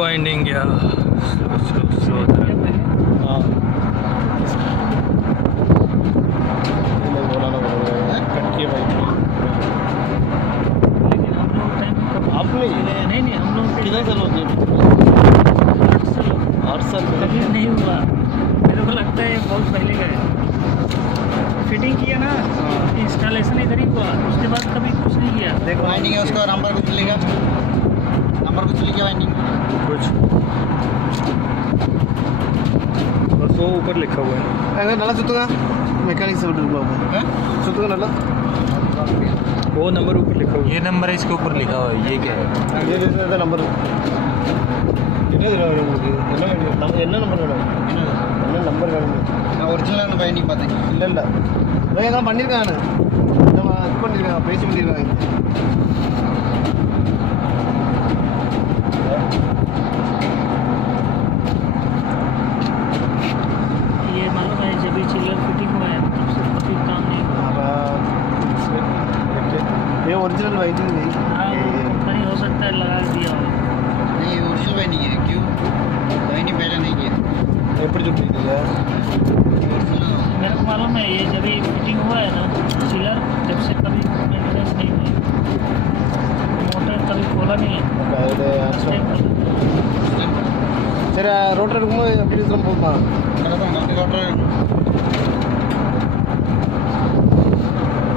Winding या slow हाँ नहीं नहीं, हम लोग किधर से लोगे 8 साल कभी नहीं हुआ। मेरे को लगता है बहुत पहले का है। फिटिंग किया ना, इंस्टॉलेशन इधर ही हुआ, उसके बाद कभी कुछ नहीं किया। देखो वाइंडिंग है उसका नंबर कुछ लिखा, नंबर कुछ लिखा वाइंडिंग कुछ बस वो ऊपर लिखा हुआ है। अगर नाला सुतगा मैकेनिक से हुआ है सुतगा नाला वो नंबर ऊपर लिखा हुआ है। ये नंबर है इसके ऊपर लिखा हुआ है, ये क्या है? ये देता नंबर என்ன நம்பர் வேணும் என்ன நம்பர் வேணும் நான் ஒரிஜினலான வாइंडिंग பார்த்தேன் இல்லை இல்லை இவங்க தான் பண்ணியிருக்காங்க நம்ம இது பண்ணியிருக்காங்க பேசி பண்ணியிருக்காங்க ये मालूम है जब भी चिल्लर फिटिंग हुआ है तब से कभी काम नहीं हुआ। ये ओरिजिनल वाइंडिंग नहीं हाँ, कंपनी हो सकता है लगा दिया हो। नहीं ओरिजिनल वाइंडिंग है क्यों वाइंडिंग पहले नहीं किया எப்படி சொல்றீங்க मेरे को मालूम है ये जब भी फिटिंग हुआ है ना चिल्लर, जब से कभी मेंटेनेंस नहीं हुई, मोटर कभी खोला नहीं है। First time खोला। சரி ரோட்டர் இருக்கும்போது எப்படி சொல்ல போகுமா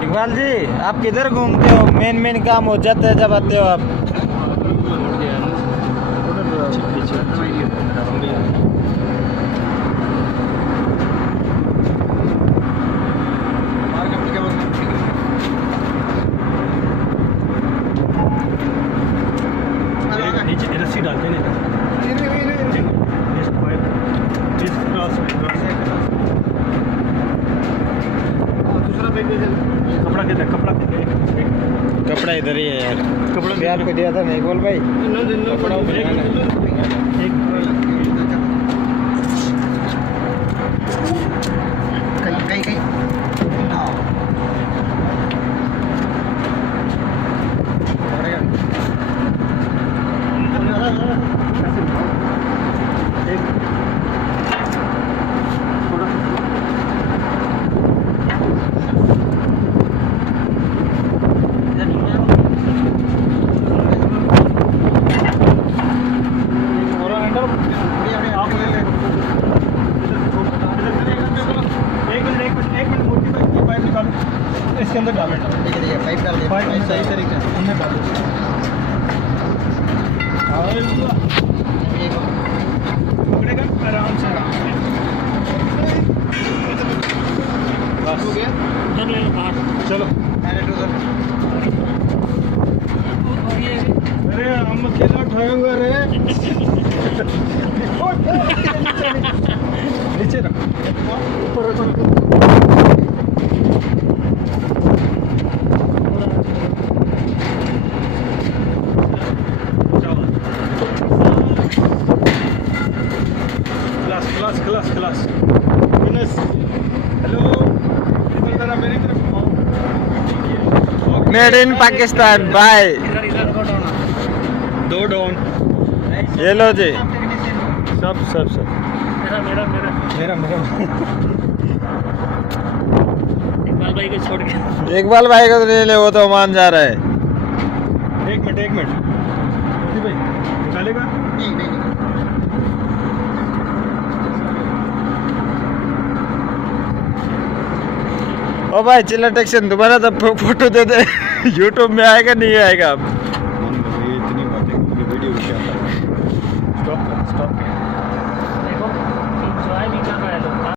इकबाल जी आप किधर घूमते हो? मेन काम हो जाता है जब आते हो आप। नीचे रस्सी डालते हैं दूसरा बैग कपड़ा किधर कपड़ा इधर ही है यार, कपड़ा भी आपको दिया था नहीं बोल भाई। कपड़ा कहीं इसके अंदर डालो देखिए पाइप डाल दिया पाइप सही तरीके से उन्हें डालो पकड़ेगा आराम से बस हो गया उधर ले लो बाहर। चलो और ये अरे हम अकेला उठाए हुए रे नीचे रखो ऊपर रखो क्लास हेलो जरा मेरी तरफ मेड इन पाकिस्तान बाय। इधर इधर दो डाउन ये लो जी। सब मेरा मेरा मेरा मेरा इकबाल भाई को छोड़ के। इकबाल भाई को तो ले ले, वो तो मान जा रहा है। एक मिनट मोदी भाई निकालेगा नहीं ओ भाई चिल्लर टेक्शन दोबारा तो फोटो दे दे यूट्यूब में आएगा नहीं आएगा अब। ये इतनी बातें वीडियो क्या स्टॉप